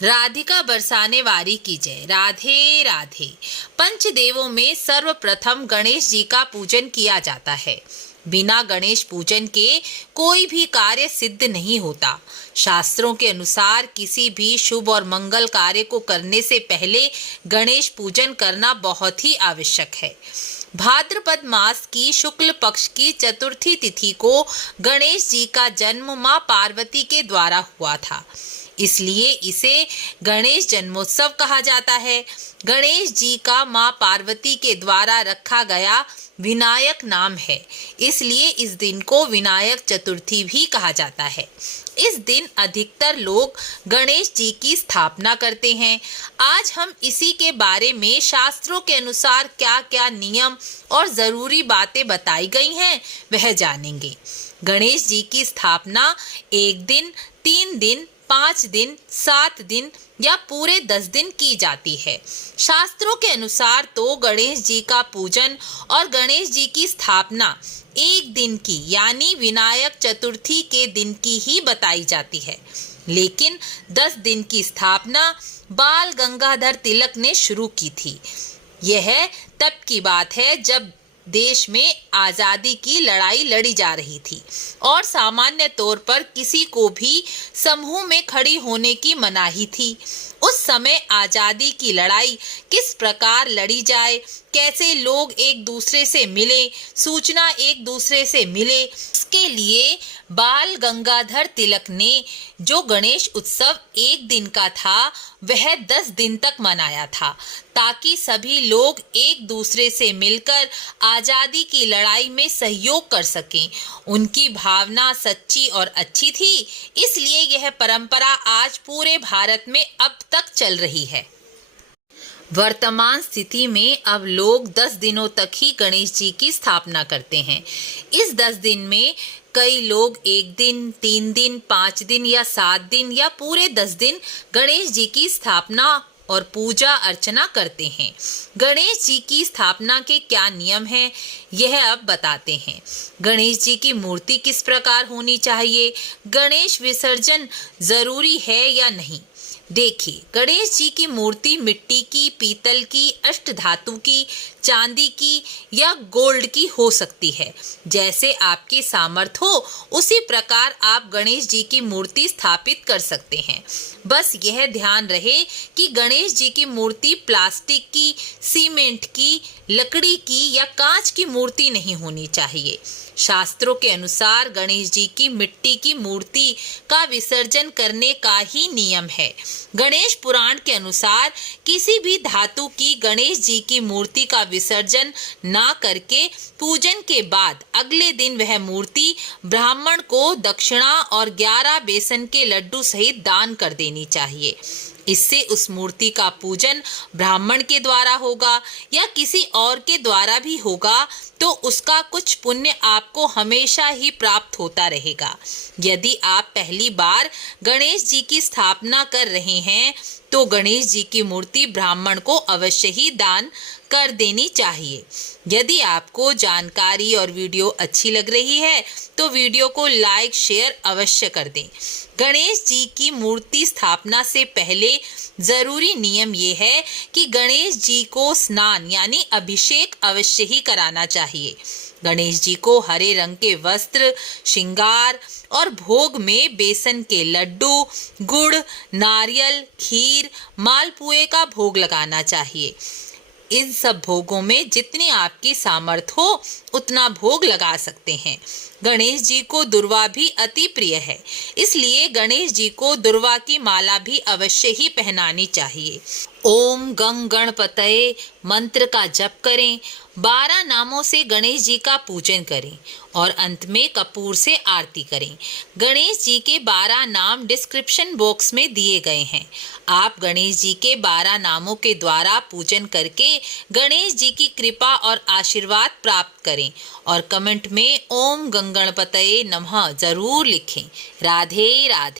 राधिका बरसाने वारी की जय। राधे राधे। पंचदेवों में सर्वप्रथम गणेश जी का पूजन किया जाता है। बिना गणेश पूजन के कोई भी कार्य सिद्ध नहीं होता। शास्त्रों के अनुसार किसी भी शुभ और मंगल कार्य को करने से पहले गणेश पूजन करना बहुत ही आवश्यक है। भाद्रपद मास की शुक्ल पक्ष की चतुर्थी तिथि को गणेश जी का जन्म मां पार्वती के द्वारा हुआ था, इसलिए इसे गणेश जन्मोत्सव कहा जाता है। गणेश जी का मां पार्वती के द्वारा रखा गया विनायक नाम है, इसलिए इस दिन को विनायक चतुर्थी भी कहा जाता है। इस दिन अधिकतर लोग गणेश जी की स्थापना करते हैं। आज हम इसी के बारे में शास्त्रों के अनुसार क्या क्या नियम और ज़रूरी बातें बताई गई हैं वह जानेंगे। गणेश जी की स्थापना 1 दिन, 3 दिन, 5 दिन, 7 दिन या पूरे 10 दिन की जाती है। शास्त्रों के अनुसार तो गणेश जी का पूजन और गणेश जी की स्थापना 1 दिन की यानी विनायक चतुर्थी के दिन की ही बताई जाती है, लेकिन 10 दिन की स्थापना बाल गंगाधर तिलक ने शुरू की थी। यह तब की बात है जब देश में आज़ादी की लड़ाई लड़ी जा रही थी और सामान्य तौर पर किसी को भी समूह में खड़ी होने की मनाही थी। उस समय आज़ादी की लड़ाई किस प्रकार लड़ी जाए, कैसे लोग एक दूसरे से मिले, सूचना एक दूसरे से मिले, इसके लिए बाल गंगाधर तिलक ने जो गणेश उत्सव 1 दिन का था वह 10 दिन तक मनाया था, ताकि सभी लोग एक दूसरे से मिलकर आज़ादी की लड़ाई में सहयोग कर सकें। उनकी भावना सच्ची और अच्छी थी, इसलिए यह परंपरा आज पूरे भारत में अब तक चल रही है। वर्तमान स्थिति में अब लोग 10 दिनों तक ही गणेश जी की स्थापना करते हैं। इस 10 दिन में कई लोग 1 दिन, 3 दिन, 5 दिन या 7 दिन या पूरे 10 दिन गणेश जी की स्थापना और पूजा अर्चना करते हैं। गणेश जी की स्थापना के क्या नियम हैं यह अब बताते हैं। गणेश जी की मूर्ति किस प्रकार होनी चाहिए, गणेश विसर्जन जरूरी है या नहीं। देखिए, गणेश जी की मूर्ति मिट्टी की, पीतल की, अष्टधातु की, चांदी की या गोल्ड की हो सकती है। जैसे आपकी सामर्थ्य हो उसी प्रकार आप गणेश जी की मूर्ति स्थापित कर सकते हैं। बस यह ध्यान रहे कि गणेश जी की मूर्ति प्लास्टिक की, सीमेंट की, लकड़ी की या कांच की मूर्ति नहीं होनी चाहिए। शास्त्रों के अनुसार गणेश जी की मिट्टी की मूर्ति का विसर्जन करने का ही नियम है। गणेश पुराण के अनुसार किसी भी धातु की गणेश जी की मूर्ति का विसर्जन ना करके पूजन के बाद अगले दिन वह मूर्ति ब्राह्मण को दक्षिणा और 11 बेसन के लड्डू सहित दान कर देनी चाहिए। इससे उस मूर्ति का पूजन ब्राह्मण के द्वारा होगा या किसी और के द्वारा भी होगा तो उसका कुछ पुण्य आपको हमेशा ही प्राप्त होता रहेगा। यदि आप पहली बार गणेश जी की स्थापना कर रहे हैं तो गणेश जी की मूर्ति ब्राह्मण को अवश्य ही दान कर देनी चाहिए। यदि आपको जानकारी और वीडियो अच्छी लग रही है तो वीडियो को लाइक शेयर अवश्य कर दें। गणेश जी की मूर्ति स्थापना से पहले जरूरी नियम ये है कि गणेश जी को स्नान यानी अभिषेक अवश्य ही कराना चाहिए। गणेश जी को हरे रंग के वस्त्र, श्रृंगार और भोग में बेसन के लड्डू, गुड़, नारियल, खीर, मालपुए का भोग लगाना चाहिए। इन सब भोगों में जितनी आपकी सामर्थ्य हो उतना भोग लगा सकते हैं। गणेश जी को दुर्वा भी अति प्रिय है, इसलिए गणेश जी को दुर्वा की माला भी अवश्य ही पहनानी चाहिए। ओम गं गणपतये मंत्र का जप करें, 12 नामों से गणेश जी का पूजन करें और अंत में कपूर से आरती करें। गणेश जी के 12 नाम डिस्क्रिप्शन बॉक्स में दिए गए हैं। आप गणेश जी के 12 नामों के द्वारा पूजन करके गणेश जी की कृपा और आशीर्वाद प्राप्त करें और कमेंट में ओम गं गणपतये नमः जरूर लिखें। राधे राधे।